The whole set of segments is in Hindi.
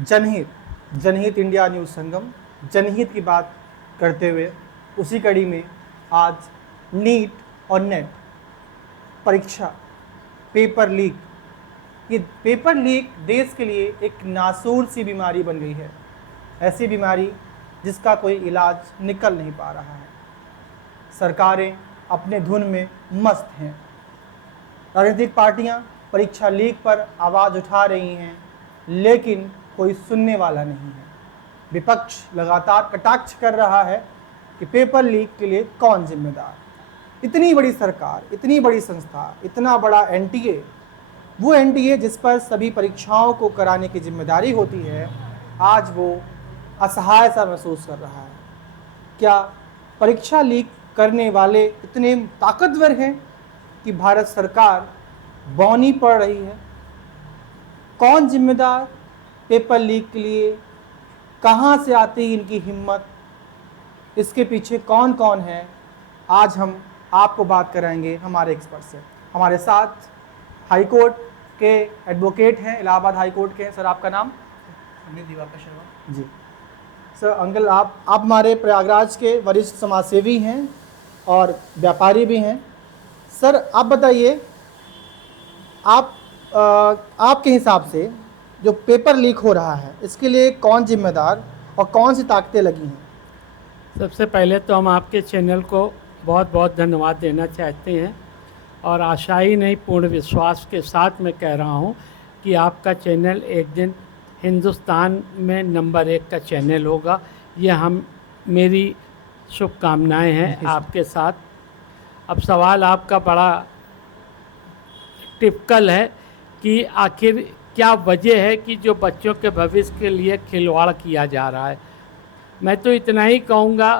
जनहित जनहित इंडिया न्यूज़ संगम जनहित की बात करते हुए उसी कड़ी में आज नीट और नेट परीक्षा पेपर लीक, ये पेपर लीक देश के लिए एक नासूर सी बीमारी बन गई है। ऐसी बीमारी जिसका कोई इलाज निकल नहीं पा रहा है। सरकारें अपने धुन में मस्त हैं। राजनीतिक पार्टियां परीक्षा लीक पर आवाज़ उठा रही हैं, लेकिन कोई सुनने वाला नहीं है। विपक्ष लगातार कटाक्ष कर रहा है कि पेपर लीक के लिए कौन जिम्मेदार। इतनी बड़ी सरकार, इतनी बड़ी संस्था, इतना बड़ा एनटीए, वो एनटीए जिस पर सभी परीक्षाओं को कराने की जिम्मेदारी होती है, आज वो असहाय सा महसूस कर रहा है। क्या परीक्षा लीक करने वाले इतने ताकतवर हैं कि भारत सरकार बौनी पड़ रही है? कौन जिम्मेदार पेपर लीक के लिए? कहाँ से आती इनकी हिम्मत? इसके पीछे कौन कौन है? आज हम आपको बात कराएंगे हमारे एक्सपर्ट से। हमारे साथ हाई कोर्ट के एडवोकेट हैं, इलाहाबाद हाई कोर्ट के। सर, आपका नाम? अमित दिवाकर शर्मा जी सर। अंकल, आप हमारे प्रयागराज के वरिष्ठ समाजसेवी हैं और व्यापारी भी हैं। सर, आप बताइए, आपके हिसाब से जो पेपर लीक हो रहा है, इसके लिए कौन जिम्मेदार और कौन सी ताकतें लगी हैं? सबसे पहले तो हम आपके चैनल को बहुत बहुत धन्यवाद देना चाहते हैं और आशा ही नहीं, पूर्ण विश्वास के साथ मैं कह रहा हूं कि आपका चैनल एक दिन हिंदुस्तान में नंबर 1 का चैनल होगा। ये मेरी शुभकामनाएं हैं आपके साथ। अब सवाल आपका बड़ा टिपिकल है कि आखिर क्या वजह है कि जो बच्चों के भविष्य के लिए खिलवाड़ किया जा रहा है। मैं तो इतना ही कहूँगा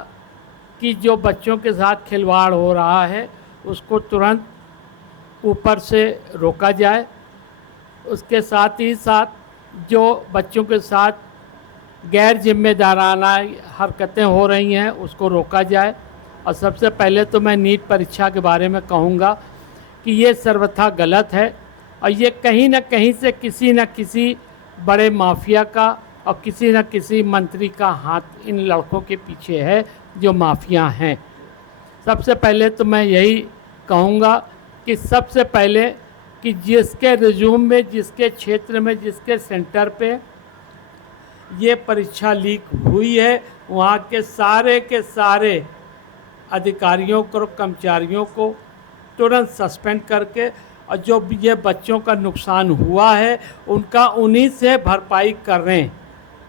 कि जो बच्चों के साथ खिलवाड़ हो रहा है उसको तुरंत ऊपर से रोका जाए। उसके साथ ही साथ जो बच्चों के साथ गैर जिम्मेदाराना हरकतें हो रही हैं उसको रोका जाए। और सबसे पहले तो मैं नीट परीक्षा के बारे में कहूँगा कि ये सर्वथा गलत है और ये कहीं न कहीं से किसी न किसी बड़े माफिया का और किसी न किसी मंत्री का हाथ इन लड़कों के पीछे है जो माफिया हैं। सबसे पहले तो मैं यही कहूँगा कि सबसे पहले कि जिसके रिज्यूम में, जिसके क्षेत्र में, जिसके सेंटर पे ये परीक्षा लीक हुई है, वहाँ के सारे अधिकारियों को, कर्मचारियों को तुरंत सस्पेंड करके और जो ये बच्चों का नुकसान हुआ है उनका उन्हीं से भरपाई कर रहे हैं,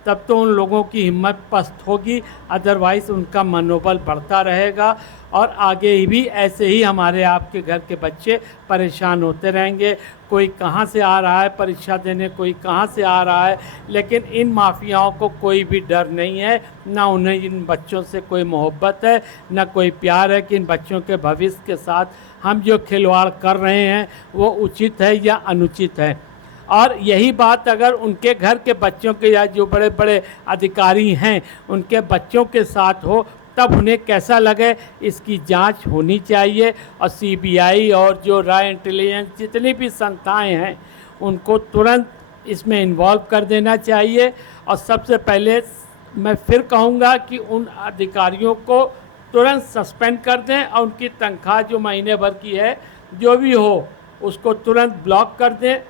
तब तो उन लोगों की हिम्मत पस्त होगी। अदरवाइज़ उनका मनोबल बढ़ता रहेगा और आगे भी ऐसे ही हमारे आपके घर के बच्चे परेशान होते रहेंगे। कोई कहाँ से आ रहा है परीक्षा देने, कोई कहाँ से आ रहा है, लेकिन इन माफियाओं को कोई भी डर नहीं है, ना उन्हें इन बच्चों से कोई मोहब्बत है, ना कोई प्यार है कि इन बच्चों के भविष्य के साथ हम जो खिलवाड़ कर रहे हैं वो उचित है या अनुचित है। और यही बात अगर उनके घर के बच्चों के या जो बड़े बड़े अधिकारी हैं उनके बच्चों के साथ हो तब उन्हें कैसा लगे, इसकी जांच होनी चाहिए। और सीबीआई और जो रॉ इंटेलिजेंस जितनी भी संस्थाएं हैं उनको तुरंत इसमें इन्वॉल्व कर देना चाहिए। और सबसे पहले मैं फिर कहूँगा कि उन अधिकारियों को तुरंत सस्पेंड कर दें और उनकी तनख्वाह जो महीने भर की है जो भी हो उसको तुरंत ब्लॉक कर दें,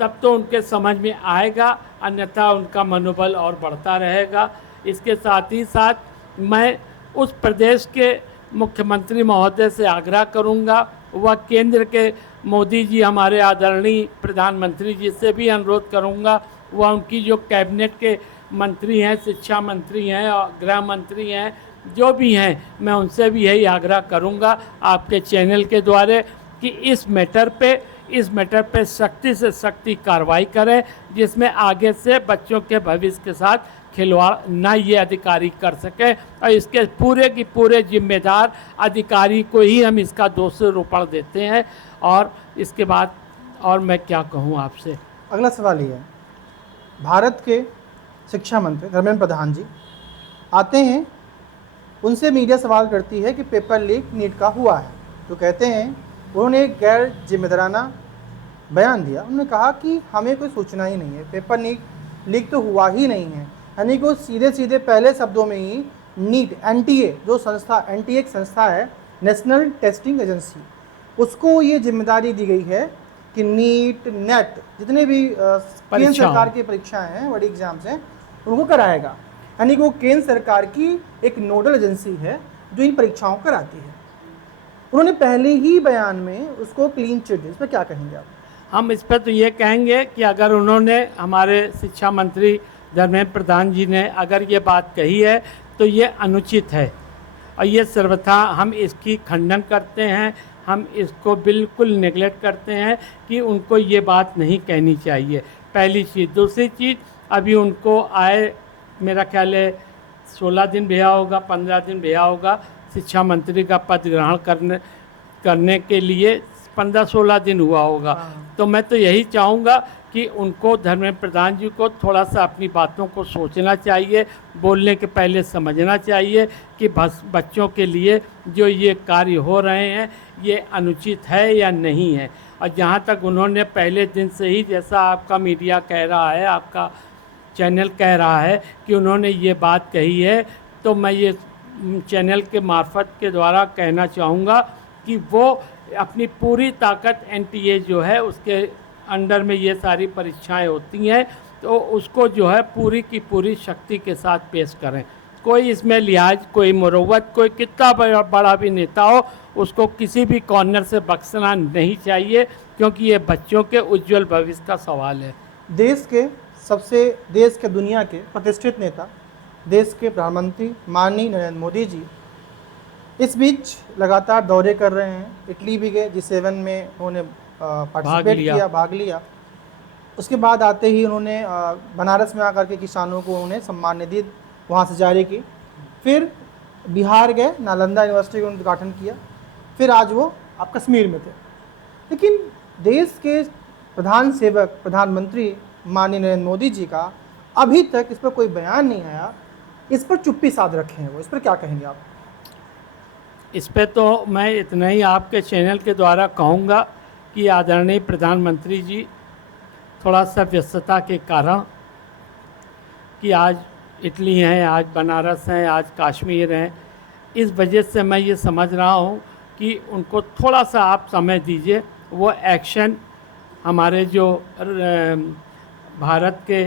तब तो उनके समझ में आएगा, अन्यथा उनका मनोबल और बढ़ता रहेगा। इसके साथ ही साथ मैं उस प्रदेश के मुख्यमंत्री महोदय से आग्रह करूंगा, वह केंद्र के मोदी जी हमारे आदरणीय प्रधानमंत्री जी से भी अनुरोध करूंगा, वह उनकी जो कैबिनेट के मंत्री हैं, शिक्षा मंत्री हैं और गृह मंत्री हैं, जो भी हैं, मैं उनसे भी यही आग्रह करूंगा आपके चैनल के द्वारा कि इस मैटर पे सख्ती से सख्ती कार्रवाई करें, जिसमें आगे से बच्चों के भविष्य के साथ खिलवाड़ ना ये अधिकारी कर सके। और इसके पूरे की पूरे जिम्मेदार अधिकारी को ही हम इसका दोषारोपण देते हैं। और इसके बाद और मैं क्या कहूँ आपसे। अगला सवाल ये है, भारत के शिक्षा मंत्री धर्मेंद्र प्रधान जी आते हैं, उनसे मीडिया सवाल करती है कि पेपर लीक नीट का हुआ है, तो कहते हैं, उन्होंने एक गैर जिम्मेदाराना बयान दिया। उन्होंने कहा कि हमें कोई सूचना ही नहीं है, पेपर लीक लीक तो हुआ ही नहीं है। यानी कि वो सीधे सीधे पहले शब्दों में ही नीट एनटीए जो संस्था, एनटीए एक संस्था है, नेशनल टेस्टिंग एजेंसी, उसको ये जिम्मेदारी दी गई है कि नीट नेट जितने भी केंद्र परीक्षाओं। सरकार की परीक्षाएं हैं, बड़ी एग्जाम्स हैं, उनको कराएगा। यानी कि वो केंद्र सरकार की एक नोडल एजेंसी है जो इन परीक्षाओं को कराती है। उन्होंने पहले ही बयान में उसको क्लीन चिट दी। इस पर क्या कहेंगे आप? हम इस पर तो ये कहेंगे कि अगर उन्होंने, हमारे शिक्षा मंत्री धर्मेंद्र प्रधान जी ने अगर ये बात कही है तो ये अनुचित है और ये सर्वथा हम इसकी खंडन करते हैं। हम इसको बिल्कुल नेगलेक्ट करते हैं कि उनको ये बात नहीं कहनी चाहिए, पहली चीज़। दूसरी चीज़, अभी उनको आए मेरा ख्याल है 16 दिन भैया होगा, 15 दिन भैया होगा शिक्षा मंत्री का पद ग्रहण करने के लिए, 15-16 दिन हुआ होगा। तो मैं तो यही चाहूँगा कि उनको, धर्मेंद्र प्रधान जी को थोड़ा सा अपनी बातों को सोचना चाहिए, बोलने के पहले समझना चाहिए कि बच्चों के लिए जो ये कार्य हो रहे हैं ये अनुचित है या नहीं है। और जहाँ तक उन्होंने पहले दिन से ही, जैसा आपका मीडिया कह रहा है, आपका चैनल कह रहा है कि उन्होंने ये बात कही है, तो मैं ये चैनल के मार्फत के द्वारा कहना चाहूँगा कि वो अपनी पूरी ताकत, एनटीए जो है उसके अंडर में ये सारी परीक्षाएं होती हैं, तो उसको जो है पूरी की पूरी शक्ति के साथ पेश करें। कोई इसमें लिहाज, कोई मुरव्वत, कोई कितना बड़ा भी नेता हो, उसको किसी भी कॉर्नर से बख्शना नहीं चाहिए, क्योंकि ये बच्चों के उज्जवल भविष्य का सवाल है। देश के दुनिया के प्रतिष्ठित नेता, देश के प्रधानमंत्री माननीय नरेंद्र मोदी जी इस बीच लगातार दौरे कर रहे हैं। इटली भी गए, G7 में उन्होंने पार्टिसिपेट किया, भाग लिया। उसके बाद आते ही उन्होंने बनारस में आकर के किसानों को उन्होंने सम्मान निधि वहाँ से जारी की। फिर बिहार गए, नालंदा यूनिवर्सिटी का उद्घाटन किया। फिर आज वो आप कश्मीर में थे। लेकिन देश के प्रधान सेवक, प्रधानमंत्री माननीय नरेंद्र मोदी जी का अभी तक इस पर कोई बयान नहीं आया। इस पर चुप्पी साध रखे हैं वो। इस पर क्या कहेंगे आप? इस पे तो मैं इतना ही आपके चैनल के द्वारा कहूँगा कि आदरणीय प्रधानमंत्री जी थोड़ा सा व्यस्तता के कारण, कि आज इटली हैं, आज बनारस हैं, आज कश्मीर हैं, इस वजह से मैं ये समझ रहा हूँ कि उनको थोड़ा सा आप समय दीजिए। वो एक्शन हमारे जो भारत के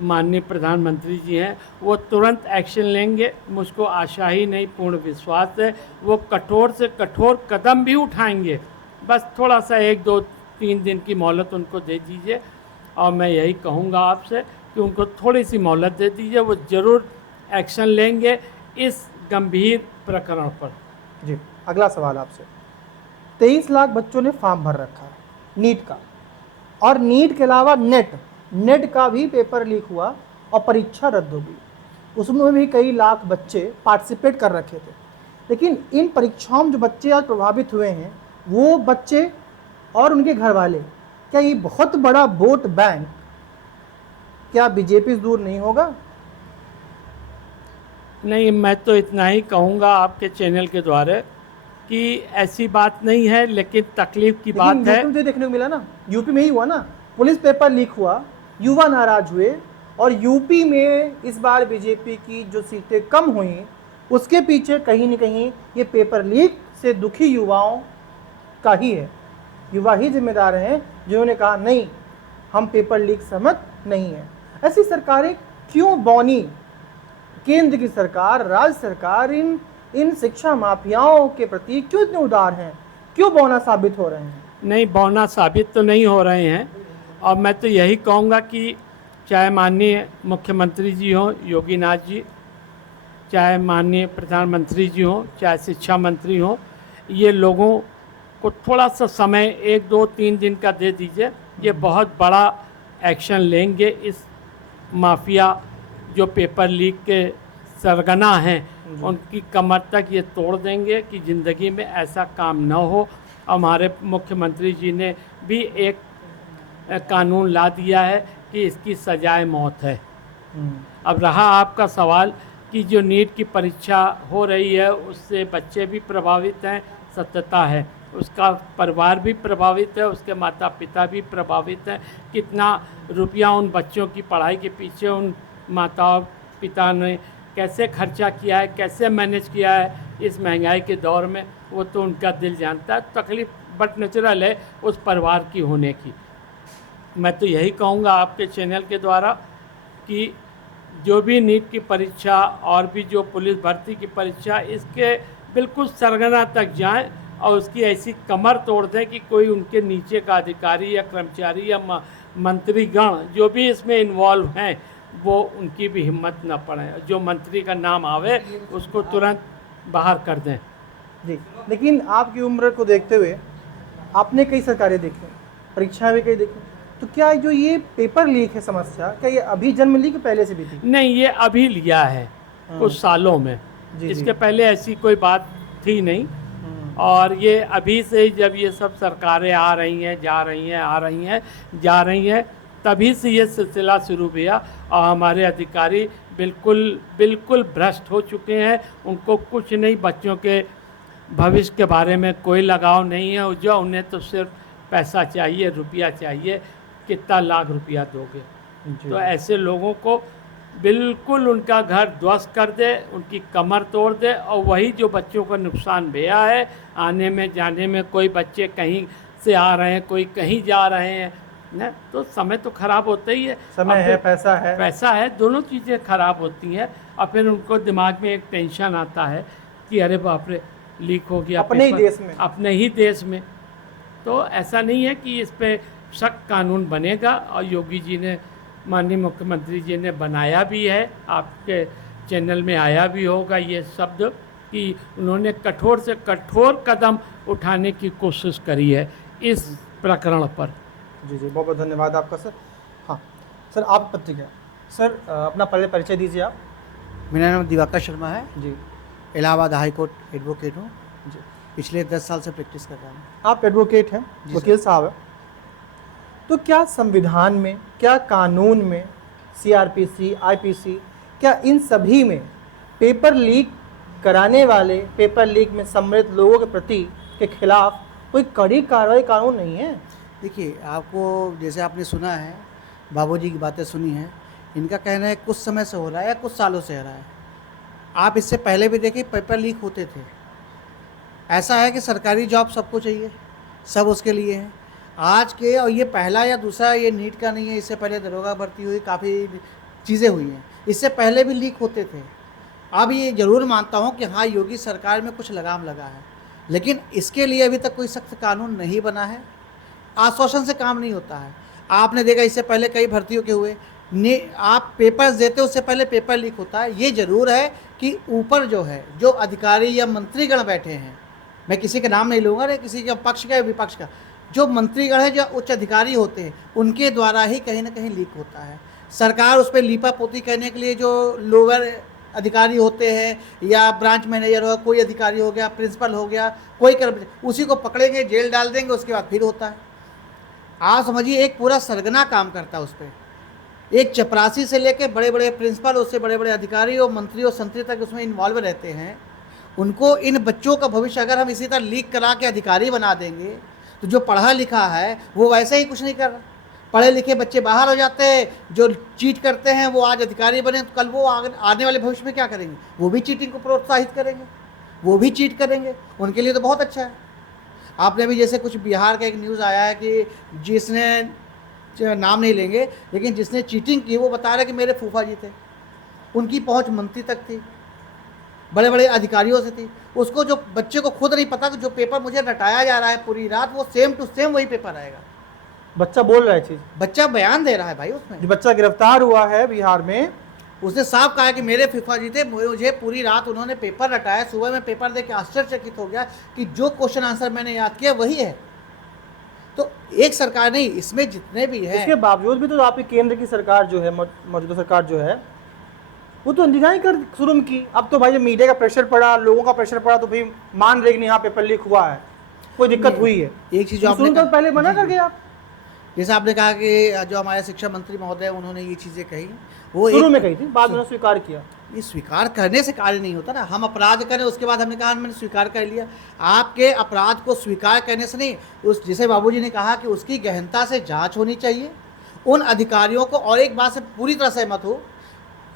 माननीय प्रधानमंत्री जी हैं वो तुरंत एक्शन लेंगे, मुझको आशा ही नहीं पूर्ण विश्वास है। वो कठोर से कठोर कदम भी उठाएंगे। बस थोड़ा सा 1-2-3 दिन की मोहलत उनको दे दीजिए। और मैं यही कहूँगा आपसे कि उनको थोड़ी सी मोहलत दे दीजिए, वो ज़रूर एक्शन लेंगे इस गंभीर प्रकरण पर। जी, अगला सवाल आपसे। 23 लाख बच्चों ने फॉर्म भर रखा है नीट का, और नीट के अलावा नेट का भी पेपर लीक हुआ और परीक्षा रद्द हो गई। उसमें भी कई लाख बच्चे पार्टिसिपेट कर रखे थे। लेकिन इन परीक्षाओं में जो बच्चे आज प्रभावित हुए हैं, वो बच्चे और उनके घर वाले, क्या ये बहुत बड़ा वोट बैंक क्या बीजेपी से दूर नहीं होगा? नहीं, मैं तो इतना ही कहूँगा आपके चैनल के द्वारा कि ऐसी बात नहीं है, लेकिन तकलीफ की बात है। यूपी में देखने को मिला ना, यूपी में ही हुआ ना, पुलिस पेपर लीक हुआ, युवा नाराज हुए, और यूपी में इस बार बीजेपी की जो सीटें कम हुई उसके पीछे कहीं न कहीं ये पेपर लीक से दुखी युवाओं का ही है। युवा ही जिम्मेदार हैं जिन्होंने कहा नहीं, हम पेपर लीक सहमत नहीं है। ऐसी सरकारें क्यों बौनी? केंद्र की सरकार, राज्य सरकार इन शिक्षा माफियाओं के प्रति क्यों इतने उदार हैं? क्यों बौना साबित हो रहे हैं? नहीं, बौना साबित तो नहीं हो रहे हैं। और मैं तो यही कहूँगा कि चाहे माननीय मुख्यमंत्री जी हों योगी नाथ जी, चाहे माननीय प्रधानमंत्री जी हों, चाहे शिक्षा मंत्री हों, ये लोगों को थोड़ा सा समय 1-2-3 दिन का दे दीजिए। ये बहुत बड़ा एक्शन लेंगे। इस माफिया जो पेपर लीक के सरगना हैं उनकी कमर तक ये तोड़ देंगे कि ज़िंदगी में ऐसा काम न हो। हमारे मुख्यमंत्री जी ने भी एक कानून ला दिया है कि इसकी सजाए मौत है। अब रहा आपका सवाल कि जो नीट की परीक्षा हो रही है उससे बच्चे भी प्रभावित हैं, सत्यता है। उसका परिवार भी प्रभावित है, उसके माता पिता भी प्रभावित हैं। कितना रुपया उन बच्चों की पढ़ाई के पीछे उन माता पिता ने कैसे खर्चा किया है, कैसे मैनेज किया है इस महंगाई के दौर में, वो तो उनका दिल जानता है। तकलीफ बट नेचुरल है उस परिवार की होने की। मैं तो यही कहूँगा आपके चैनल के द्वारा कि जो भी नीट की परीक्षा और भी जो पुलिस भर्ती की परीक्षा, इसके बिल्कुल सरगना तक जाएं और उसकी ऐसी कमर तोड़ दें कि कोई उनके नीचे का अधिकारी या कर्मचारी या मंत्रीगण जो भी इसमें इन्वॉल्व हैं वो उनकी भी हिम्मत न पड़े। जो मंत्री का नाम आवे उसको तुरंत बाहर कर दें। जी, लेकिन आपकी उम्र को देखते हुए आपने कई सरकारें देखी, परीक्षाएं भी कई देखी, तो क्या जो ये पेपर लीक है समस्या, क्या ये अभी जन्म ली कि पहले से भी थी? नहीं, ये अभी लिया है कुछ सालों में। जी, इसके जी। पहले ऐसी कोई बात थी नहीं, और ये अभी से ही जब ये सब सरकारें आ रही हैं, जा रही हैं, आ रही हैं, जा रही हैं, तभी से ये सिलसिला शुरू हुआ। और हमारे अधिकारी बिल्कुल भ्रष्ट हो चुके हैं। उनको कुछ नहीं, बच्चों के भविष्य के बारे में कोई लगाव नहीं है। जो उन्हें तो सिर्फ पैसा चाहिए, रुपया चाहिए, कितना लाख रुपया दोगे। जी। तो ऐसे लोगों को बिल्कुल उनका घर ध्वस्त कर दे, उनकी कमर तोड़ दे। और वही जो बच्चों को नुकसान भैया है, आने में जाने में, कोई बच्चे कहीं से आ रहे हैं, कोई कहीं जा रहे हैं ना, तो समय तो खराब होता ही है। समय और है, फिर पैसा है। दोनों चीज़ें खराब होती हैं। और फिर उनको दिमाग में एक टेंशन आता है कि अरे बाप रे, लीक हो गया अपने ही पेपर, देश में। अपने ही देश में। तो ऐसा नहीं है कि इस पे सख्त कानून बनेगा, और योगी जी ने, माननीय मुख्यमंत्री जी ने बनाया भी है, आपके चैनल में आया भी होगा ये शब्द कि उन्होंने कठोर से कठोर कदम उठाने की कोशिश करी है इस प्रकरण पर। जी जी, बहुत बहुत धन्यवाद आपका सर। हाँ सर, आप पत्रिका सर, अपना पहले परिचय दीजिए आप। मेरा नाम दिवाकर शर्मा है, जी इलाहाबाद हाई कोर्ट एडवोकेट हूँ। जी। पिछले 10 साल से प्रैक्टिस कर रहा हूँ। आप एडवोकेट हैं, जी वकील साहब हैं, तो क्या संविधान में, क्या कानून में, सीआरपीसी, आईपीसी, क्या इन सभी में पेपर लीक कराने वाले, पेपर लीक में सम्मिलित लोगों के प्रति के खिलाफ कोई कड़ी कार्रवाई कानून नहीं है? देखिए, आपको जैसे आपने सुना है, बाबूजी की बातें सुनी हैं, इनका कहना है कुछ समय से हो रहा है या कुछ सालों से हो रहा है। आप इससे पहले भी देखिए पेपर लीक होते थे। ऐसा है कि सरकारी जॉब सबको चाहिए, सब उसके लिए है आज के। और ये पहला या दूसरा ये नीट का नहीं है, इससे पहले दरोगा भर्ती हुई, काफ़ी चीज़ें हुई हैं, इससे पहले भी लीक होते थे। अब ये ज़रूर मानता हूँ कि हाँ, योगी सरकार में कुछ लगाम लगा है, लेकिन इसके लिए अभी तक कोई सख्त कानून नहीं बना है। आश्वासन से काम नहीं होता है। आपने देखा इससे पहले कई भर्तियों के हुए, आप पेपर्स देते हो उससे पहले पेपर लीक होता है। ये ज़रूर है कि ऊपर जो है, जो अधिकारी या मंत्रीगण बैठे हैं, मैं किसी का नाम नहीं लूँगा, नहीं किसी के पक्ष का या विपक्ष का, जो मंत्रीगण है, जो उच्च अधिकारी होते हैं, उनके द्वारा ही कहीं ना कहीं लीक होता है। सरकार उस पर लीपा पोती करने के लिए जो लोअर अधिकारी होते हैं या ब्रांच मैनेजर हो, कोई अधिकारी हो गया, प्रिंसिपल हो गया, कोई कर्मचारी, उसी को पकड़ेंगे, जेल डाल देंगे, उसके बाद फिर होता है। आप समझिए एक पूरा सरगना काम करता है उस पर। एक चपरासी से लेकर बड़े बड़े प्रिंसिपल, उससे बड़े बड़े अधिकारी और मंत्री और संतरी तक उसमें इन्वॉल्व रहते हैं। उनको, इन बच्चों का भविष्य अगर हम इसी तरह लीक करा के अधिकारी बना देंगे, तो जो पढ़ा लिखा है वो वैसे ही कुछ नहीं कर रहा। पढ़े लिखे बच्चे बाहर हो जाते हैं, जो चीट करते हैं वो आज अधिकारी बने, तो कल वो आने वाले भविष्य में क्या करेंगे? वो भी चीटिंग को प्रोत्साहित करेंगे, वो भी चीट करेंगे। उनके लिए तो बहुत अच्छा है। आपने भी जैसे कुछ बिहार का एक न्यूज़ आया है कि जिसने, नाम नहीं लेंगे, लेकिन जिसने चीटिंग की वो बता रहा है कि मेरे फूफा जी थे, उनकी पहुंच मंत्री तक थी, बड़े बड़े अधिकारियों से थी। उसको, जो बच्चे को खुद नहीं पता कि जो पेपर मुझे रटाया जा रहा है पूरी रात, वो सेम टू सेम वही पेपर आएगा। बच्चा बोल रहा है चीज़, बच्चा बयान दे रहा है भाई उसमें। जो बच्चा गिरफ्तार हुआ है बिहार में, उसने साफ कहा कि मेरे फूफा जी थे, मुझे पूरी रात उन्होंने पेपर रटाया, सुबह में पेपर देख के आश्चर्यचकित हो गया कि जो क्वेश्चन आंसर मैंने याद किया वही है। तो एक सरकार नहीं, इसमें जितने भी हैं, इसके बावजूद भी तो आपकी केंद्र की सरकार जो है, मौजूदा सरकार जो है, वो तो अनडिनाई कर शुरू में की। अब तो भाई जब मीडिया का प्रेशर पड़ा, लोगों का प्रेशर पड़ा, तो भाई मान रहे कि नहीं, हाँ पेपर लीक हुआ है, कोई दिक्कत हुई है। एक चीज़ जो आपने तो पहले मना कर गया आप, जैसे आपने कहा कि जो हमारे शिक्षा मंत्री महोदय उन्होंने ये चीज़ें कही, वो शुरू में कही थी, बाद में स्वीकार किया। ये स्वीकार करने से कार्य नहीं होता ना। हम अपराध करें उसके बाद हमने कहा मैंने स्वीकार कर लिया। आपके अपराध को स्वीकार करने से नहीं, उस जिसे बाबूजी ने कहा कि उसकी गहनता से जांच होनी चाहिए उन अधिकारियों को। और एक बात से पूरी तरह सहमत हो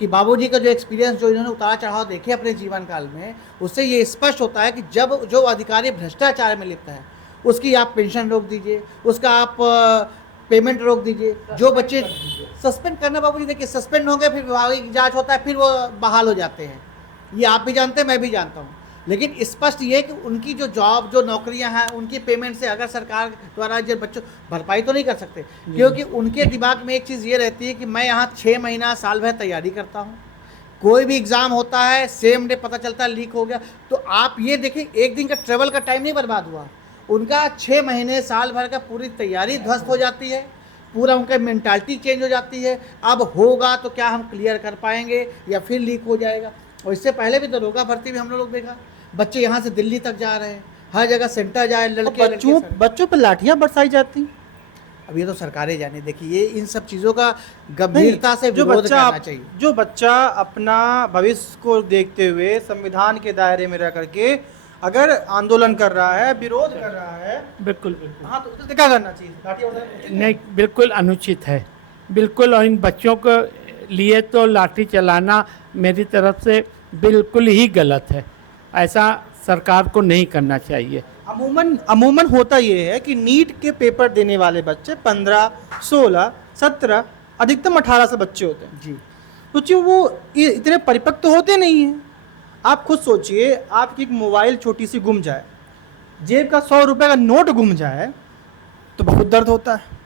कि बाबूजी का जो एक्सपीरियंस, जो इन्होंने उतार चढ़ाव देखे अपने जीवन काल में, उससे ये स्पष्ट होता है कि जब जो अधिकारी भ्रष्टाचार में लिप्त है उसकी आप पेंशन रोक दीजिए, उसका आप पेमेंट रोक दीजिए। जो बच्चे सस्पेंड करना, बाबूजी देखिए सस्पेंड होंगे फिर विभागीय जांच होता है, फिर वो बहाल हो जाते हैं। ये आप भी जानते हैं, मैं भी जानता हूँ। लेकिन स्पष्ट ये कि उनकी जो जॉब, जो नौकरियां हैं, उनकी पेमेंट से अगर सरकार द्वारा जो बच्चों भरपाई तो नहीं कर सकते, क्योंकि उनके दिमाग में एक चीज़ ये रहती है कि मैं यहाँ 6 महीना साल भर तैयारी करता हूँ, कोई भी एग्ज़ाम होता है सेम डे पता चलता है लीक हो गया। तो आप ये देखें, एक दिन का ट्रेवल का टाइम नहीं बर्बाद हुआ, उनका 6 महीने साल भर का पूरी तैयारी ध्वस्त हो जाती है, पूरा उनका मेंटालिटी चेंज हो जाती है। अब होगा तो क्या हम क्लियर कर पाएंगे या फिर लीक हो जाएगा। और इससे पहले भी दरोगा भर्ती में हम लोग देखा, बच्चे यहाँ से दिल्ली तक जा रहे हैं, हर जगह सेंटर जाए, लड़के बच्चों पर लाठियां बरसाई जाती। अब ये तो सरकारें जाने। देखिए ये इन सब चीज़ों का गंभीरता से विरोध करना चाहिए। जो बच्चा अपना भविष्य को देखते हुए संविधान के दायरे में रह करके अगर आंदोलन कर रहा है, विरोध कर रहा है, बिल्कुल बिल्कुल, हाँ, तो उससे क्या करना चाहिए? लाठियां उठानी? नहीं, बिल्कुल अनुचित है, बिल्कुल। और इन बच्चों के लिए तो लाठी चलाना मेरी तरफ से बिल्कुल ही गलत है। ऐसा सरकार को नहीं करना चाहिए। अमूमन होता ये है कि नीट के पेपर देने वाले बच्चे 15, 16, 17, अधिकतम 18 से बच्चे होते हैं जी। सोचिए वो इतने परिपक्व तो होते नहीं हैं। आप खुद सोचिए, आपकी एक मोबाइल छोटी सी गुम जाए, जेब का 100 रुपये का नोट गुम जाए तो बहुत दर्द होता है।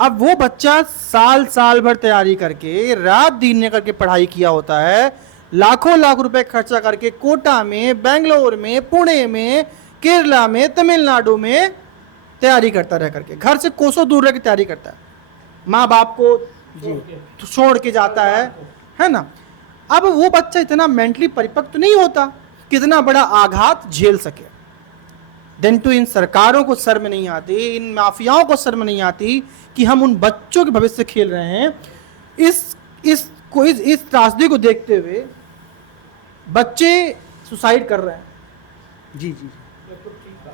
अब वो बच्चा साल भर तैयारी करके, रात दिन करके पढ़ाई किया होता है, लाखों लाख रुपए खर्चा करके कोटा में, बेंगलोर में, पुणे में, केरला में, तमिलनाडु में तैयारी करता रह करके, घर से कोसों दूर रह के तैयारी करता है, माँ बाप को छोड़ के जाता है ना। अब वो बच्चा इतना मेंटली परिपक्व तो नहीं होता कितना बड़ा आघात झेल सके। देन तो इन सरकारों को शर्म नहीं आती, इन माफियाओं को शर्म नहीं आती कि हम उन बच्चों के भविष्य से खेल रहे हैं। इस त्रासदी को देखते हुए बच्चे सुसाइड कर रहे हैं। जी जी,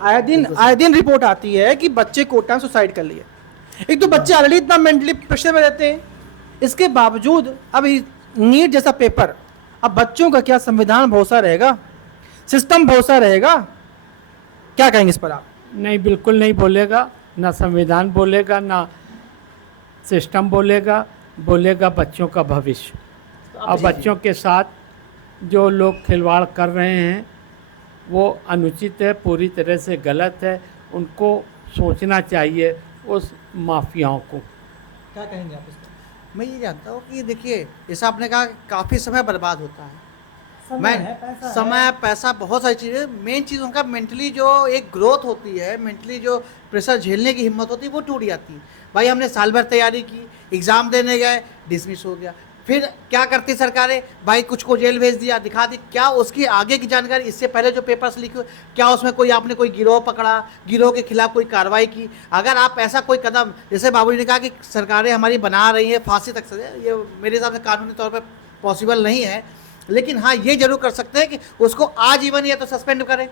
आए दिन रिपोर्ट आती है कि बच्चे कोटा में सुसाइड कर लिए। एक तो बच्चे ऑलरेडी इतना मेंटली प्रेशर में रहते हैं, इसके बावजूद अब नीट जैसा पेपर, अब बच्चों का क्या संविधान भरोसा रहेगा, सिस्टम भरोसा रहेगा? क्या कहेंगे इस पर आप? नहीं, बिल्कुल नहीं बोलेगा, ना संविधान बोलेगा, ना सिस्टम बोलेगा बच्चों का भविष्य। और बच्चों के साथ जो लोग खिलवाड़ कर रहे हैं वो अनुचित है, पूरी तरह से गलत है। उनको सोचना चाहिए उस माफियाओं को। क्या कहेंगे आप इस पर? मैं ये जानता हूँ कि देखिए, जैसा आपने कहा काफ़ी समय बर्बाद होता है, समय पैसा बहुत सारी चीज़ें। मेन चीज़ उनका मेंटली जो एक ग्रोथ होती है, मेंटली जो प्रेशर झेलने की हिम्मत होती है वो टूट जाती है। भाई हमने साल भर तैयारी की, एग्ज़ाम देने गए, डिसमिस हो गया। फिर क्या करती सरकारें? भाई कुछ को जेल भेज दिया, दिखा दी। क्या उसकी आगे की जानकारी, इससे पहले जो पेपर्स लीक हुए, क्या उसमें कोई आपने कोई गिरोह पकड़ा, गिरोह के खिलाफ कोई कार्रवाई की? अगर आप ऐसा कोई कदम, जैसे बाबूजी ने कहा कि सरकारें हमारी बना रही हैं फांसी तक सजा, ये मेरे हिसाब से कानूनी तौर पर पॉसिबल नहीं है। लेकिन हाँ, ये जरूर कर सकते हैं कि उसको आजीवन या तो सस्पेंड करें,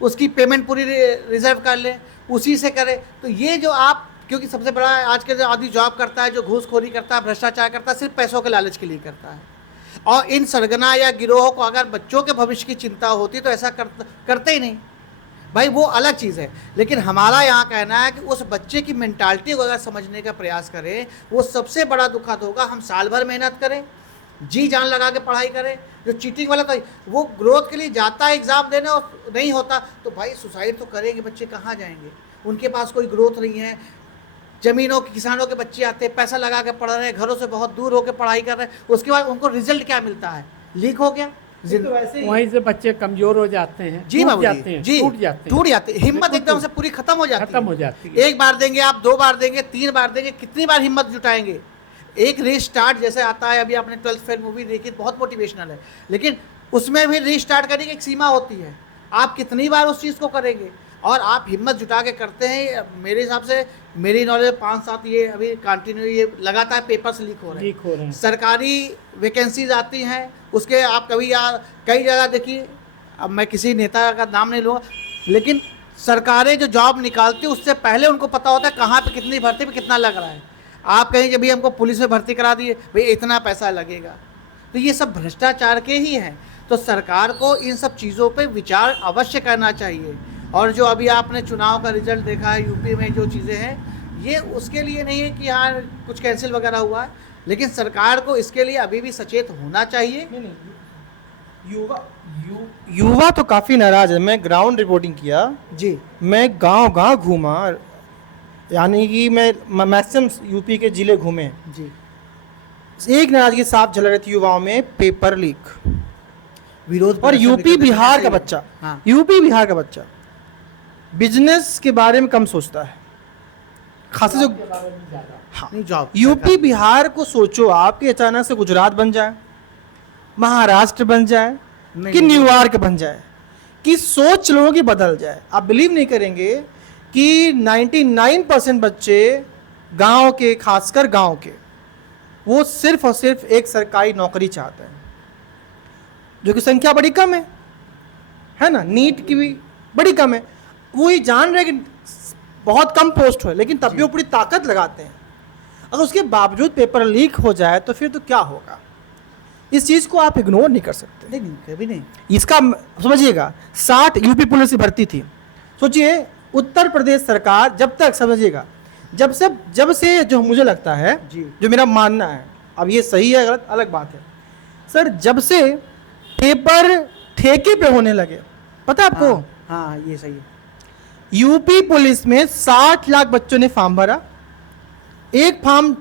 उसकी पेमेंट पूरी रिजर्व कर लें, उसी से करें। तो ये जो आप, क्योंकि सबसे बड़ा आज के जो आदमी जॉब करता है, जो घूसखोरी करता है, भ्रष्टाचार करता है, सिर्फ पैसों के लालच के लिए करता है। और इन सरगना या गिरोहों को अगर बच्चों के भविष्य की चिंता होती तो ऐसा करते ही नहीं। भाई वो अलग चीज़ है। लेकिन हमारा यहाँ कहना है कि उस बच्चे की मेंटालिटी को अगर समझने का प्रयास करें, वो सबसे बड़ा दुखद होगा। हम साल भर मेहनत करें, जी जान लगा के पढ़ाई करें। जो चीटिंग वाला था वो ग्रोथ के लिए जाता है एग्ज़ाम देने और नहीं होता तो भाई सुसाइड तो करेंगे। बच्चे कहाँ जाएंगे? उनके पास कोई ग्रोथ नहीं है। ज़मीनों के, किसानों के बच्चे आते हैं, पैसा लगा के पढ़ रहे हैं, घरों से बहुत दूर होकर पढ़ाई कर रहे हैं, उसके बाद उनको रिजल्ट क्या मिलता है? लीक हो गया। वहीं से बच्चे कमजोर हो जाते हैं, जी टूट जाते हैं, टूट जाते हैं। हिम्मत एकदम से पूरी खत्म हो जाती है। एक बार देंगे आप, 2 बार देंगे, 3 बार देंगे, कितनी बार हिम्मत जुटाएंगे? एक रीस्टार्ट जैसे आता है, अभी आपने 12th फेल मूवी देखी, बहुत मोटिवेशनल है, लेकिन उसमें भी रीस्टार्ट करने की एक सीमा होती है। आप कितनी बार उस चीज़ को करेंगे? और आप हिम्मत जुटा के करते हैं। मेरे हिसाब से, मेरी नॉलेज 5-7 ये अभी कंटिन्यू ये लगातार पेपर्स लीक हो रहे हैं। सरकारी वैकेंसीज आती हैं, उसके आप कभी कई जगह देखिए, अब मैं किसी नेता का नाम नहीं लूँगा, लेकिन सरकारें जो जॉब निकालती है उससे पहले उनको पता होता है कहाँ पे कितनी भर्ती पे कितना लग रहा है। आप कहें कि भाई हमको पुलिस में भर्ती करा दिए, भाई इतना पैसा लगेगा, तो ये सब भ्रष्टाचार के ही हैं। तो सरकार को इन सब चीज़ों पे विचार अवश्य करना चाहिए। और जो अभी आपने चुनाव का रिजल्ट देखा है यूपी में, जो चीज़ें हैं, ये उसके लिए नहीं है कि हाँ कुछ कैंसिल वगैरह हुआ है, लेकिन सरकार को इसके लिए अभी भी सचेत होना चाहिए। युवा तो काफ़ी नाराज है। मैं ग्राउंड रिपोर्टिंग किया जी, मैं गांव घूमा, यानी कि मैं मैक्सिमम यूपी के ज़िले घूमे। जी, एक नाराजगी साफ झलक रही थी युवाओं में, पेपर लीक। विरोध और प्रदर्शन यूपी भी करते बिहार हैं। का बच्चा, हाँ, यूपी बिहार का बच्चा बिजनेस के बारे में कम सोचता है, खासकर जो नहीं जॉब यूपी बिहार को सोचो आप कि अचानक से गुजरात बन जाए, महाराष्ट्र बन जाए, नहीं, कि नहीं। न्यूयॉर्क बन जाए, कि सोच लोगों की बदल जाए। आप बिलीव नहीं करेंगे कि 99% बच्चे गांव के, खासकर गांव के, वो सिर्फ और सिर्फ एक सरकारी नौकरी चाहते हैं, जो कि संख्या बड़ी कम है ना, नीट की भी बड़ी कम है। वो ये जान रहे कि बहुत कम पोस्ट है, लेकिन तब भी वो पूरी ताकत लगाते हैं। अगर उसके बावजूद पेपर लीक हो जाए तो फिर तो क्या होगा। इस चीज़ को आप इग्नोर नहीं कर सकते। नहीं, कभी नहीं। इसका समझिएगा, 60 यूपी पुलिस की भर्ती थी। सोचिए उत्तर प्रदेश सरकार जब तक, समझिएगा, जब से जो मुझे लगता है, जी, जो मेरा मानना है, अब ये सही है गलत अलग बात है सर, जब से पेपर ठेके पे होने लगे, पता है आपको? हाँ, ये सही है। यूपी पुलिस में 60 लाख बच्चों ने फॉर्म भरा। एक फॉर्म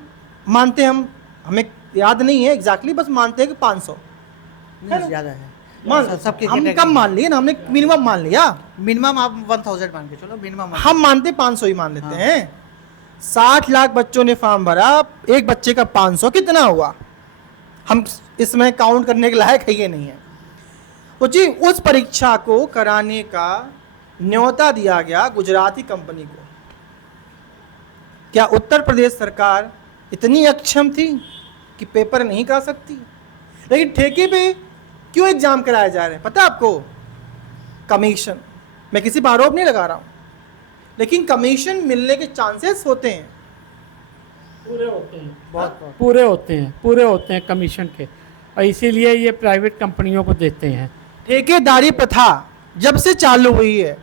मानते हम, हमें याद नहीं है एग्जैक्टली, बस मानते हैं कि 500 नहीं, ज़्यादा है। मान, सबके हम कम मान लिए ना, हमने मिनिमम मान लिया। मिनिमम आप 1000 मान के चलो, मिनिमम हम मानते 500 ही मान लेते हाँ। हैं। 60 लाख बच्चों ने फॉर्म भरा, एक बच्चे का 500 कितना हुआ, हम इसमें काउंट करने के लायक है ये नहीं है। तो जी उस परीक्षा को कराने का न्योता दिया गया गुजराती कंपनी को। क्या उत्तर प्रदेश सरकार इतनी अक्षम थी कि पेपर नहीं करा सकती? लेकिन ठेके पे क्यों एग्जाम कराए जा रहे हैं पता है आपको? कमीशन। मैं किसी पर आरोप नहीं लगा रहा हूं, लेकिन कमीशन मिलने के चांसेस होते हैं, पूरे होते हैं, बहुत पूरे होते हैं कमीशन के, और इसीलिए ये प्राइवेट कंपनियों को देते हैं। ठेकेदारी प्रथा जब से चालू हुई है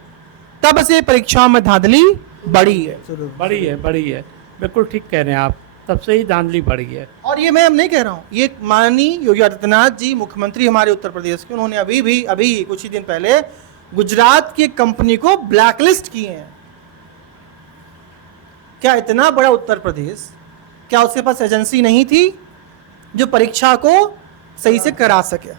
तब से परीक्षाओं में धांधली बढ़ी है। शुरू बड़ी है, बिल्कुल ठीक कह रहे हैं आप, तब से ही धांधली बढ़ी है। और ये मैं अब नहीं कह रहा हूँ, ये माननीय योगी आदित्यनाथ जी मुख्यमंत्री हमारे उत्तर प्रदेश के, उन्होंने अभी कुछ ही दिन पहले गुजरात की कंपनी को ब्लैकलिस्ट किए हैं। क्या इतना बड़ा उत्तर प्रदेश, क्या उसके पास एजेंसी नहीं थी जो परीक्षा को सही से करा सके?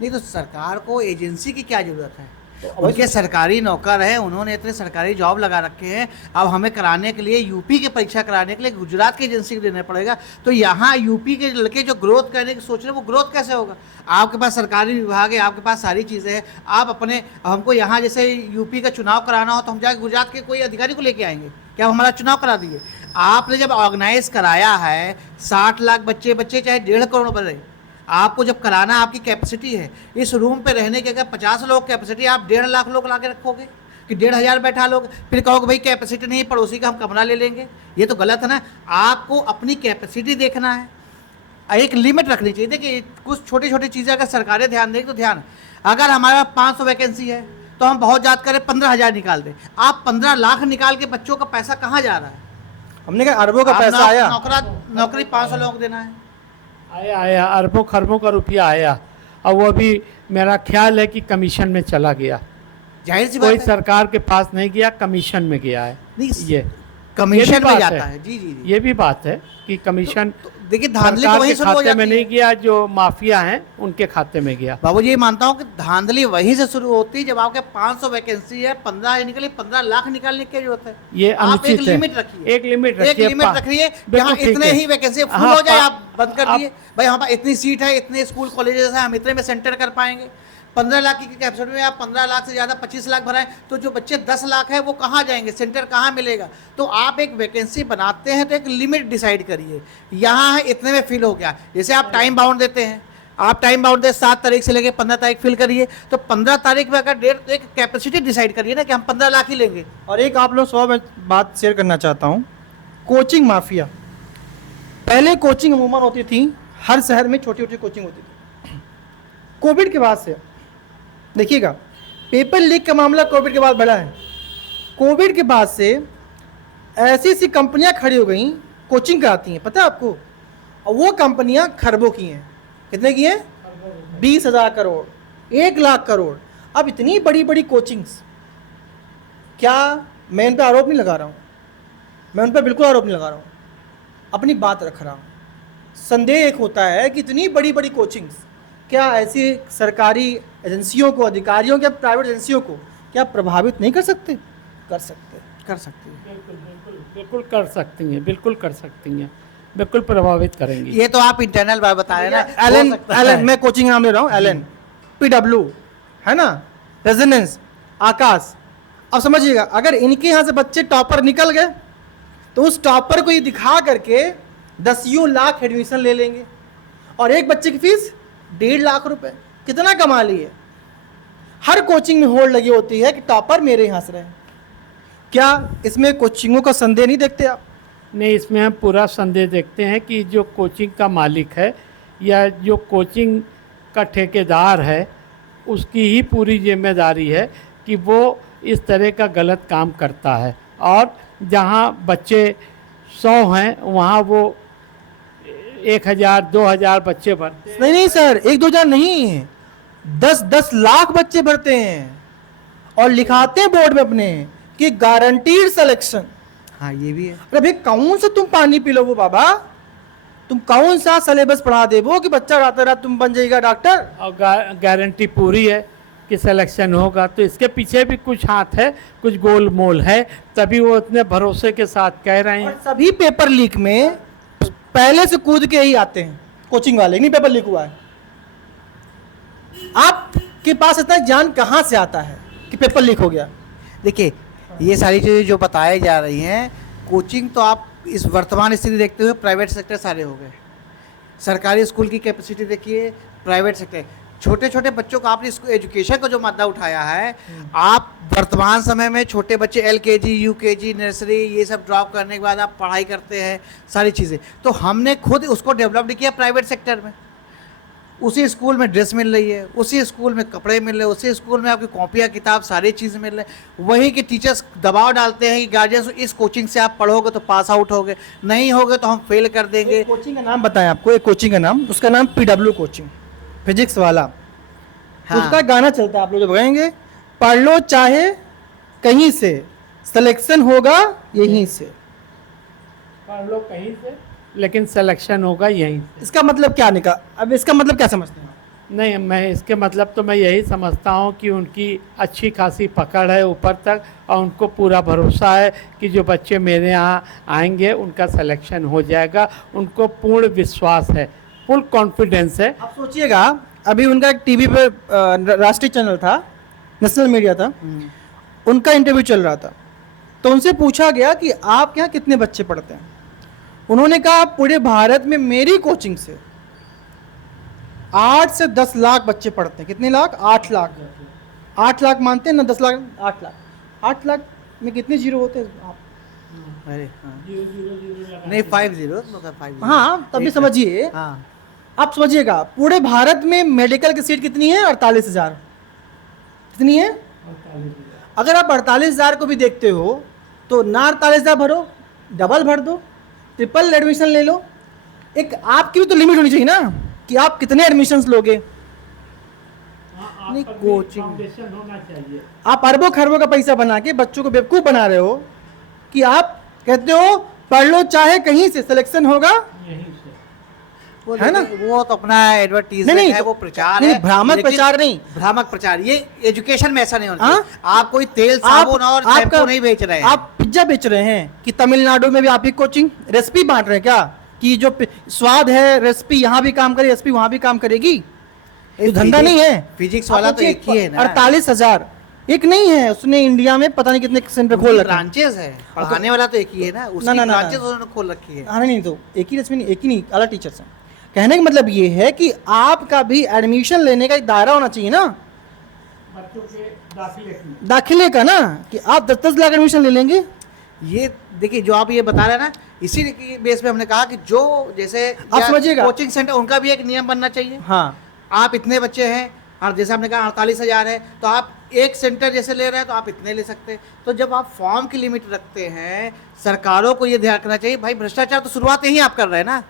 नहीं, तो सरकार को एजेंसी की क्या जरूरत है? उनके सरकारी नौकर हैं, उन्होंने इतने सरकारी जॉब लगा रखे हैं। अब हमें कराने के लिए, यूपी की परीक्षा कराने के लिए गुजरात की एजेंसी को देना पड़ेगा। तो यहाँ यूपी के लड़के जो ग्रोथ करने की सोच रहे हैं, वो ग्रोथ कैसे होगा? आपके पास सरकारी विभाग है, आपके पास सारी चीज़ें हैं। आप अपने, हमको यहाँ जैसे यूपी का चुनाव कराना हो तो हम जाके गुजरात के कोई अधिकारी को लेके आएंगे क्या? हमारा चुनाव करा दिए। आपने जब ऑर्गेनाइज कराया है, 60 लाख बच्चे चाहे 1.5 करोड़ बने, आपको जब कराना, आपकी कैपेसिटी है, इस रूम पे रहने की अगर 50 लोग कैपेसिटी, आप 1.5 लाख लोग ला के रखोगे कि 1,500 बैठा लोगे, फिर कहोगे भाई कैपेसिटी नहीं, पड़ोसी का हम कमरा ले लेंगे। ये तो गलत है ना। आपको अपनी कैपेसिटी देखना है, एक लिमिट रखनी चाहिए। देखिए कुछ छोटी छोटी चीज़ें अगर सरकारें ध्यान दें तो ध्यान, अगर हमारे पास 500 वैकेंसी है तो हम बहुत ज़्यादा करें 15,000 निकाल दें। आप 15 लाख निकाल के बच्चों का पैसा कहाँ जा रहा है? हमने कहा अरबों का पैसा आया, नौकरी 500 लोगों को देना है। आया अरबों खरबों का रुपया आया, और वो भी मेरा ख्याल है कि कमीशन में चला गया। जाहिर सी कोई बात है। सरकार के पास नहीं गया, कमीशन में गया है। नहीं, ये कमीशन में बात जाता है। जी जी जी। ये भी बात है कि कमीशन देखिए धांधली तो सरकार वहीं के शुरू हो खाते में जाती नहीं है। गया, जो माफिया हैं उनके खाते में गया। बाबूजी, ये मानता हूँ कि धांधली वहीं से शुरू होती है, जब आपके 500 वैकेंसी है, 15 निकली, 15 लाख निकालने की जरूरत है। ये आप अनुचित एक है। लिमिट रखिए, एक लिमिट एक रखिए, लिमिट रखिए। बिल्कुल यहाँ ठीक इतने है। ही वैकेंसी फुल हाँ, हो जाए, आप बंद कर आप- दिए। भाई हमारे पास इतनी सीट है, इतने स्कूल कॉलेजेस हैं, हम इतने में सेंटर कर पाएंगे। 15 लाख की कैपेसिटी में आप 15 लाख से ज़्यादा 25 लाख भराएं तो जो बच्चे 10 लाख है वो कहाँ जाएंगे, सेंटर कहाँ मिलेगा। तो आप एक वैकेंसी बनाते हैं तो एक लिमिट डिसाइड करिए, यहाँ है इतने में फिल हो गया। जैसे आप टाइम बाउंड देते हैं, आप टाइम बाउंड दे 7 तारीख से लेके 15 तारीख फिल करिए, तो 15 तारीख में अगर डेट तो एक कैपेसिटी डिसाइड करिए ना कि हम 15 लाख ही लेंगे। और एक आप लोग 100 बात शेयर करना चाहता हूँ, कोचिंग माफिया। पहले कोचिंग अमूमन होती थी, हर शहर में छोटी छोटी कोचिंग होती थी। कोविड के बाद से देखिएगा, पेपर लीक का मामला कोविड के बाद बढ़ा है। कोविड के बाद से ऐसी ऐसी कंपनियां खड़ी हो गई, कोचिंग कराती हैं, पता है आपको। और वो कंपनियां खरबों की हैं। कितने की हैं? 20,000 करोड़, 1 लाख करोड़। अब इतनी बड़ी बड़ी कोचिंग्स, क्या मैं इन पर आरोप नहीं लगा रहा हूँ, मैं उन पर बिल्कुल आरोप नहीं लगा रहा हूँ, अपनी बात रख रहा हूँ। संदेह एक होता है कि इतनी बड़ी बड़ी कोचिंग्स क्या ऐसी सरकारी एजेंसियों को, अधिकारियों के प्राइवेट एजेंसियों को क्या प्रभावित नहीं कर सकते? कर सकते हैं। बिल्कुल कर सकती हैं, बिल्कुल कर सकती हैं, बिल्कुल प्रभावित करेंगे। ये तो आप इंटरनल बात बता रहे हैं ना। एलन, मैं कोचिंग नाम ले रहा हूँ, एलन, PW है ना, रेजोनेंस, आकाश। अब समझिएगा, अगर इनके यहाँ से बच्चे टॉपर निकल गए तो उस टॉपर को ये दिखा करके 10 लाख एडमिशन ले लेंगे और एक बच्चे की फीस 1.5 लाख रुपए। कितना कमा लिए। हर कोचिंग में होड़ लगी होती है कि टॉपर मेरे यहाँ से रहे। क्या इसमें कोचिंगों का संदेह नहीं देखते आप? नहीं, इसमें हम पूरा संदेह देखते हैं कि जो कोचिंग का मालिक है या जो कोचिंग का ठेकेदार है, उसकी ही पूरी जिम्मेदारी है कि वो इस तरह का गलत काम करता है। और जहाँ बच्चे 100 हैं वहाँ वो 1,000 2,000 बच्चे भरते हैं। नहीं सर, 1-2 हज़ार नहीं, 10 लाख बच्चे भरते हैं और लिखाते हैं बोर्ड में अपने कि गारंटीड सिलेक्शन। हाँ, ये भी है। अरे भाई, कौन सा तुम पानी पी लो वो बाबा, तुम कौन सा सिलेबस पढ़ा दे वो कि बच्चा रात रात तुम बन जाएगा डॉक्टर। और गारंटी पूरी है कि सिलेक्शन होगा। तो इसके पीछे भी कुछ हाथ है, कुछ गोल मोल है, तभी वो इतने भरोसे के साथ कह रहे हैं। और सभी पेपर लीक में पहले से कूद के ही आते हैं कोचिंग वाले, नहीं पेपर लीक हुआ है। आपके पास इतना ज्ञान कहाँ से आता है कि पेपर लीक हो गया? देखिए, ये सारी चीज़ें जो बताई जा रही हैं, कोचिंग तो आप इस वर्तमान स्थिति देखते हुए प्राइवेट सेक्टर सारे हो गए। सरकारी स्कूल की कैपेसिटी देखिए, प्राइवेट सेक्टर। छोटे छोटे बच्चों को आपने एजुकेशन का जो मुद्दा उठाया है, आप वर्तमान समय में छोटे बच्चे LKG, UKG, नर्सरी, ये सब ड्रॉप करने के बाद आप पढ़ाई करते हैं सारी चीज़ें, तो हमने खुद उसको डेवलप किया प्राइवेट सेक्टर में। उसी स्कूल में ड्रेस मिल रही है, उसी स्कूल में कपड़े मिल रहे हैं, उसी स्कूल में आपकी कॉपियाँ किताब सारी चीज़ मिल रही है। वहीं के टीचर्स दबाव डालते हैं कि गार्जियंस, इस कोचिंग से आप पढ़ोगे तो पास आउट होगे, नहीं होगे तो हम फेल कर देंगे। कोचिंग का नाम बताएं आपको, एक कोचिंग का नाम, उसका नाम PW कोचिंग, फिजिक्स वाला। हाँ। उसका गाना चलता है, आप लोग जब गाएंगे, पढ़ लो चाहे कहीं से, सिलेक्शन होगा यहीं से। पढ़ लो कहीं से, लेकिन सिलेक्शन होगा यहीं से। इसका मतलब क्या निकला? अब इसका मतलब क्या समझते हैं? नहीं, मैं इसके मतलब तो मैं यही समझता हूँ कि उनकी अच्छी खासी पकड़ है ऊपर तक, और उनको पूरा भरोसा है कि जो बच्चे मेरे यहाँ आएंगे उनका सिलेक्शन हो जाएगा। उनको पूर्ण विश्वास है, फुल कॉन्फिडेंस है। आप सोचिएगा, अभी उनका एक टीवी पे राष्ट्रीय चैनल था, नेशनल मीडिया था, उनका इंटरव्यू चल रहा था, तो उनसे पूछा गया कि आप यहाँ कितने बच्चे पढ़ते हैं। उन्होंने कहा पूरे भारत में मेरी कोचिंग से 8 से 10 लाख बच्चे पढ़ते हैं। कितने लाख? 8 लाख। 8 लाख मानते हैं ना, 10 लाख, 8 लाख। 8 लाख में कितने जीरो होते हैं आप? अरे हाँ, नहीं 5 0 मतलब 5 0। हाँ, तब भी समझिए। हाँ, आप समझिएगा, पूरे भारत में मेडिकल की सीट कितनी है? 48,000। कितनी है? अगर आप 48,000 को भी देखते हो तो ना 48,000 भरो, डबल भर दो, ट्रिपल एडमिशन ले लो। एक आपकी भी तो लिमिट होनी चाहिए ना कि आप कितने एडमिशन्स लोगे। नहीं, कोचिंग फाउंडेशन होना चाहिए। आप अरबों खरबों का पैसा बना के बच्चों को बेवकूफ़ बना रहे हो कि आप कहते हो पढ़ लो चाहे कहीं से, सिलेक्शन होगा यहीं से। वो है ना? वो तो अपना एडवर्टीजमेंट नहीं, है, वो प्रचार नहीं, है। भ्रामक लेकिन प्रचार नहीं। भ्रामक प्रचार, ये एजुकेशन में ऐसा नहीं होना हाँ? चाहिए। आप कोई तेल साबुन और शैम्पू नहीं बेच रहे हैं। आप पिज्जा बेच रहे हैं कि तमिलनाडु में भी आप ही कोचिंग रेसिपी बांट रहे हैं क्या कि जो स्वाद है रेसिपी यहाँ भी काम करे, रेसिपी वहाँ भी काम करेगी? तो धंधा नहीं है। फिजिक्स वाला तो एक ही है ना। 48,000 एक नहीं है, उसने इंडिया में पता नहीं कितने सेंटर खोल रखे हैं। ब्रांचेस है, पढ़ाने वाला तो एक ही है ना, उसकी ना। ब्रांचेस उन्होंने खोल रखी है। हाँ नहीं, तो एक ही रश्मि नहीं, एक ही नहीं, अलग टीचर्स हैं। कहने का मतलब ये है कि आपका भी एडमिशन लेने का एक दायरा होना चाहिए ना, बच्चों के दाखिले का ना, कि आप 10-10 लाख एडमिशन ले लेंगे। ये देखिए जो आप ये बता रहे हैं ना, इसी की बेस पे हमने कहा कि जो जैसे आप समझिएगा। कोचिंग सेंटर, उनका भी एक नियम बनना चाहिए। हाँ, आप इतने बच्चे हैं और जैसे हमने कहा 48,000 है, तो आप एक सेंटर जैसे ले रहे हैं तो आप इतने ले सकते हैं। तो जब आप फॉर्म की लिमिट रखते हैं, सरकारों को ये ध्यान रखना चाहिए भाई, भ्रष्टाचार तो शुरुआत यही आप कर रहे हैं ना।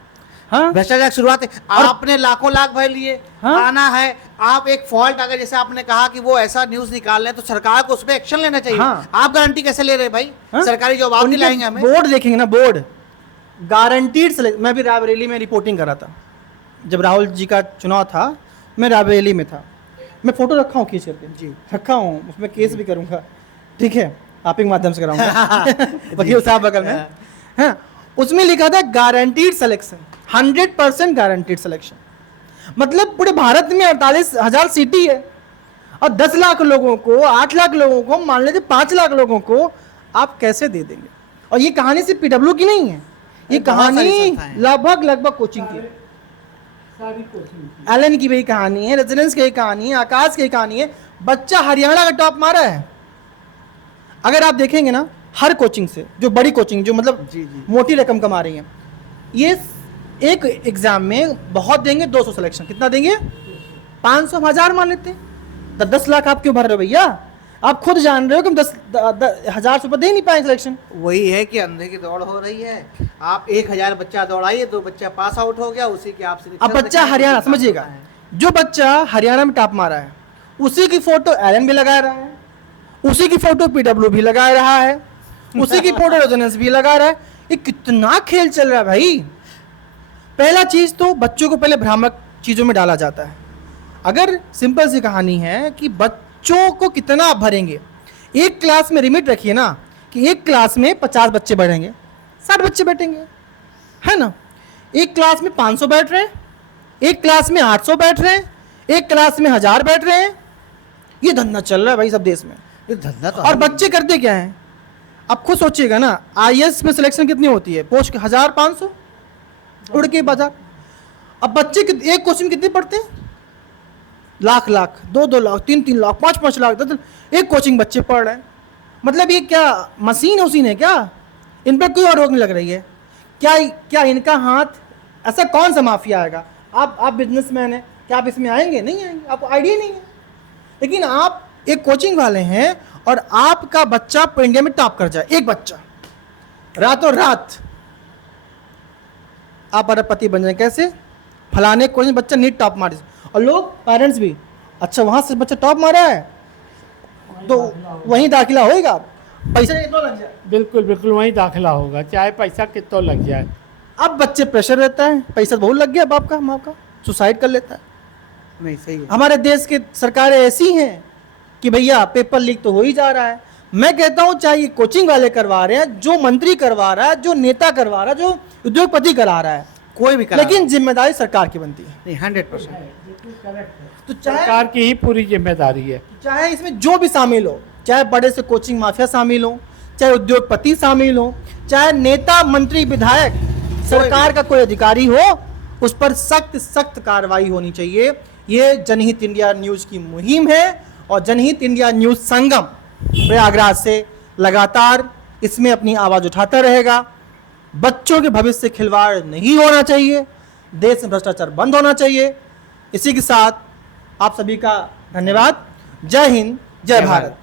हाँ, भ्रष्टाचार की शुरुआत है, और- आपने लाखों लाख भर लिए। हाँ। आना है, आप एक फॉल्ट अगर जैसे आपने कहा कि वो ऐसा न्यूज निकाल रहे हैं तो सरकार को उस पर एक्शन लेना चाहिए। हाँ। आप गारंटी कैसे ले रहे हैं भाई? हाँ? सरकारी जॉब आप उनके दिलाएंगे हमें? बोर्ड देखेंगे ना, बोर्ड गारंटीड सिलेक्ट। मैं भी रायबरेली में रिपोर्टिंग कर रहा था, जब राहुल जी का चुनाव था, मैं रायबरेली में था। मैं फोटो रखा हूँ खींच करके, जी रखा हूँ, उसमें केस भी करूँगा, ठीक है, आप ही के माध्यम से कराऊंगा वकील साहब बगल में। हाँ, उसमें लिखा था गारंटीड सिलेक्शन, 100% गारंटीड सिलेक्शन। मतलब पूरे भारत में 48,000 सीटी है, और 10 लाख लोगों को, 8 लाख लोगों को, मान लीजिए 5 लाख लोगों को आप कैसे दे देंगे? और ये कहानी सिर्फ PW की नहीं है, ये बहुत सारी कहानी संस्थाएं हैं। लगभग कोचिंग की, सारी कोचिंग एलन की भी कहानी है, रेजिडेंस की कहानी है, आकाश की कहानी है। बच्चा हरियाणा का टॉप मारा है। अगर आप देखेंगे ना, हर कोचिंग से, जो बड़ी कोचिंग, जो मतलब जी जी मोटी रकम कमा रही है, ये एक एग्जाम में बहुत देंगे 200 सिलेक्शन। कितना देंगे? 500, 1000 मान लेते हैं। 10 लाख आप क्यों भर रहे हो भैया? आप खुद जान रहे हो कि हम 10,000 रुपये दे नहीं पाएंगे सिलेक्शन। वही है कि अंधे की दौड़ हो रही है। आप 1000 बच्चा दौड़ाइए, 2 बच्चा पास आउट हो गया, उसी के आप अब बच्चा हरियाणा, समझिएगा, जो बच्चा हरियाणा में टॉप मारा है, उसी की फोटो एलन भी लगा रहा है, उसी की फोटो PW भी लगा रहा है, उसी की फोटो रेजोनेंस भी लगा रहा है। ये कितना खेल चल रहा है भाई। पहला चीज तो बच्चों को पहले भ्रामक चीजों में डाला जाता है। अगर सिंपल सी कहानी है कि बच्चों को कितना आप भरेंगे, एक क्लास में लिमिट रखिए ना, कि एक क्लास में 50 बच्चे बैठेंगे, 60 बच्चे बैठेंगे, है ना। एक क्लास में 500 बैठ रहे हैं, एक क्लास में 800 बैठ रहे हैं, एक क्लास में 1000 बैठ रहे हैं। ये धंधा चल रहा है भाई सब देश में। ये धंधा तो और बच्चे करते क्या हैं, आप खुद सोचिएगा ना, IAS में सिलेक्शन कितनी होती है? पोस्ट 1500 उड़ के बाजार। अब बच्चे एक क्वेश्चन कितने पढ़ते हैं? लाख, 2 लाख, 3 लाख, 5 लाख, 10 एक कोचिंग बच्चे पढ़ रहे हैं। मतलब ये क्या मशीन उसीन है क्या? इन पर कोई और रोक नहीं लग रही है क्या इनका हाथ? ऐसा कौन सा माफिया आएगा? आप बिजनेसमैन हैं, क्या आप इसमें आएंगे? नहीं आएंगे, आपको आइडिया नहीं है। लेकिन आप एक कोचिंग वाले हैं और आपका बच्चा इंडिया में टॉप कर जाए, एक बच्चा रातों रात आप अरबपति बन जाए। कैसे? फलाने कोचिंग बच्चा नीट टॉप मारे, और लोग पेरेंट्स भी, अच्छा वहां से बच्चा टॉप मारा है तो वहीं दाखिला होएगा, पैसा कितना लग जाए। बिल्कुल बिल्कुल वहीं दाखिला होगा, चाहे पैसा कितना लग जाए। अब बच्चे प्रेशर रहता है, पैसा बहुत लग गया बाप का, माँ का, सुसाइड कर लेता है। नहीं सही है। हमारे देश की सरकारें ऐसी हैं कि भैया पेपर लीक तो हो ही जा रहा है। मैं कहता हूं चाहे ये कोचिंग वाले करवा रहे हैं, जो मंत्री करवा रहा है, जो नेता करवा रहा है, जो उद्योगपति करा रहा है, कोई भी करा, लेकिन जिम्मेदारी सरकार की बनती है। नहीं 100%। तो चाहे सरकार की ही पूरी जिम्मेदारी है। चाहे इसमें जो भी शामिल हो, चाहे बड़े से कोचिंग माफिया शामिल हो, चाहे उद्योगपति शामिल हो, चाहे नेता, मंत्री, विधायक, सरकार का कोई अधिकारी हो, उस पर सख्त कार्रवाई होनी चाहिए। ये जनहित इंडिया न्यूज़ की मुहिम है, और जनहित इंडिया न्यूज़ संगम प्रयागराज से लगातार इसमें अपनी आवाज़ उठाता रहेगा। बच्चों के भविष्य से खिलवाड़ नहीं होना चाहिए, देश में भ्रष्टाचार बंद होना चाहिए। इसी के साथ आप सभी का धन्यवाद। जय हिंद, जय भारत।